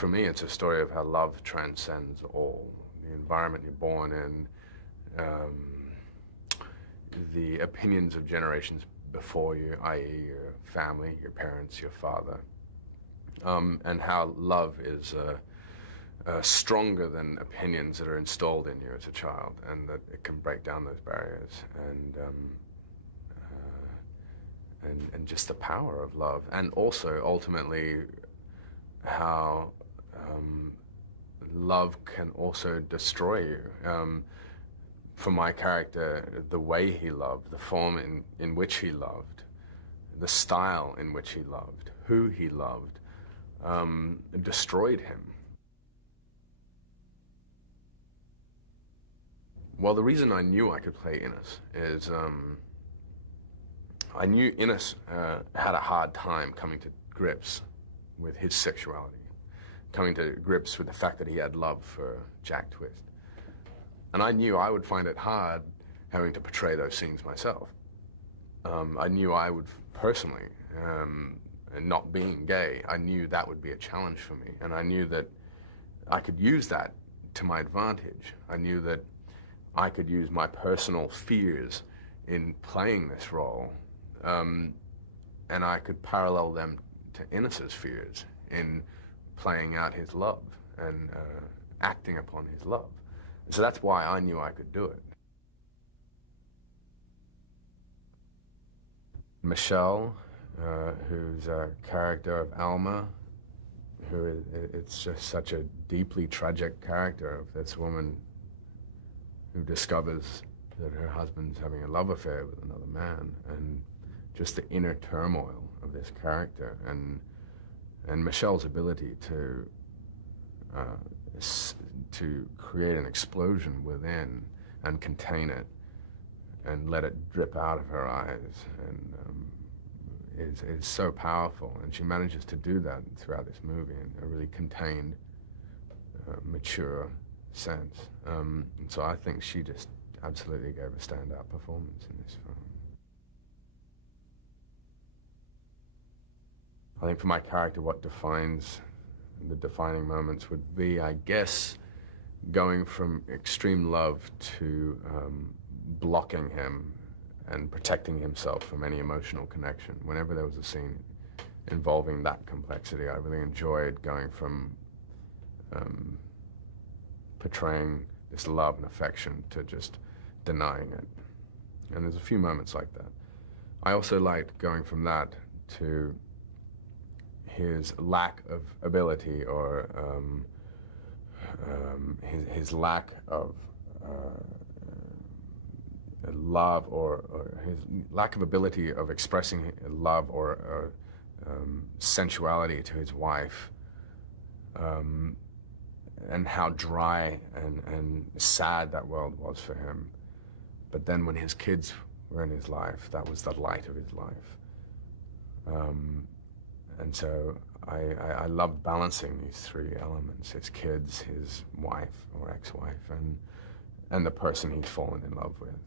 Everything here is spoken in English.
for me, it's a story of how love transcends all. The environment you're born in, the opinions of generations before you, i.e. your family, your parents, your father, and how love is stronger than opinions that are installed in you as a child, and that it can break down those barriers, and just the power of love, and also ultimately how love can also destroy you. For my character, the way he loved, the form in which he loved, the style in which he loved, who he loved, destroyed him. Well, the reason I knew I could play Innes is I knew Innes had a hard time coming to grips with his sexuality, coming to grips with the fact that he had love for Jack Twist. And I knew I would find it hard having to portray those scenes myself. I knew I would personally, and not being gay, I knew that would be a challenge for me. And I knew that I could use that to my advantage. I knew that I could use my personal fears in playing this role, and I could parallel them to Innes's fears in playing out his love and acting upon his love. So that's why I knew I could do it. Michelle, who's a character of Alma, it's just such a deeply tragic character of this woman who discovers that her husband's having a love affair with another man, and just the inner turmoil of this character, and Michelle's ability to create an explosion within and contain it and let it drip out of her eyes, and is so powerful. And she manages to do that throughout this movie in a really contained, mature sense. And so I think she just absolutely gave a standout performance in this film. I think for my character, what defines the defining moments would be, I guess, going from extreme love to blocking him and protecting himself from any emotional connection. Whenever there was a scene involving that complexity, I really enjoyed going from portraying this love and affection to just denying it. And there's a few moments like that. I also liked going from that to his lack of ability, or his lack of love, or his lack of ability of expressing love or sensuality to his wife, and how dry and sad that world was for him. But then when his kids were in his life, that was the light of his life. And so I loved balancing these three elements: his kids, his wife or ex-wife, and the person he'd fallen in love with.